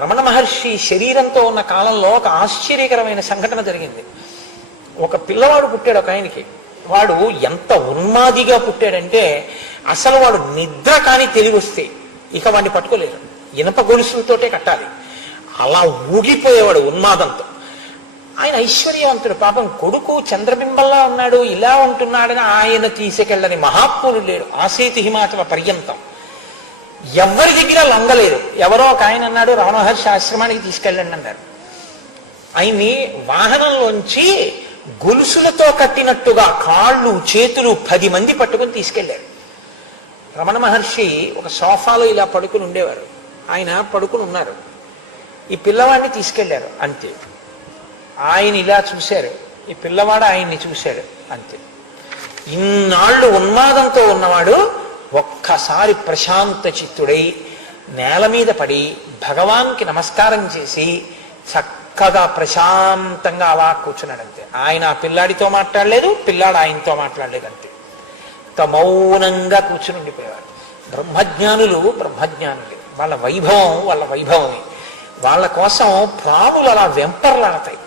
రమణ మహర్షి శరీరంతో ఉన్న కాలంలో ఒక ఆశ్చర్యకరమైన సంఘటన జరిగింది. ఒక పిల్లవాడు పుట్టాడు ఒక ఆయనకి. వాడు ఎంత ఉన్మాదిగా పుట్టాడంటే అసలు వాడు నిద్ర కానీ తెలివి వస్తే ఇక వాడిని పట్టుకోలేరు, ఇనప గొలుసులతోటే కట్టాలి. అలా ఊగిపోయేవాడు ఉన్మాదంతో. ఆయన ఐశ్వర్యవంతుడు, పాపం కొడుకు చంద్రబింబంలా ఉన్నాడు, ఇలా ఉంటున్నాడని ఆయన తీసుకెళ్ళని మహాత్ములు లేడు. ఆసేతు హిమాచల పర్యంతం ఎవరి దగ్గర లొంగలేదు. ఎవరో ఒక ఆయన అన్నాడు, రమణ మహర్షి ఆశ్రమానికి తీసుకెళ్ళండి అన్నారు. ఆయన్ని వాహనంలోంచి గొలుసులతో కట్టినట్టుగా కాళ్ళు చేతులు 10 మంది పట్టుకుని తీసుకెళ్లారు. రమణ మహర్షి ఒక సోఫాలో ఇలా పడుకుని ఉండేవారు. ఆయన పడుకుని ఉన్నారు. ఈ పిల్లవాడిని తీసుకెళ్లారు, అంతే. ఆయన ఇలా చూశారు, ఈ పిల్లవాడు ఆయన్ని చూశాడు, అంతే. ఇన్నాళ్ళు ఉన్మాదంతో ఉన్నవాడు ఒక్కసారి ప్రశాంత చిత్తుడై నేల మీద పడి భగవాన్కి నమస్కారం చేసి చక్కగా ప్రశాంతంగా అలా కూర్చున్నాడు, అంతే. ఆయన ఆ పిల్లాడితో మాట్లాడలేదు, పిల్లాడు ఆయనతో మాట్లాడలేదు, అంతే. మౌనంగా కూర్చుని ఉండిపోయేవారు. బ్రహ్మజ్ఞానులు వాళ్ళ వైభవమే. వాళ్ళ కోసం ప్రాణులు అలా వెంపర్లాడతాయి.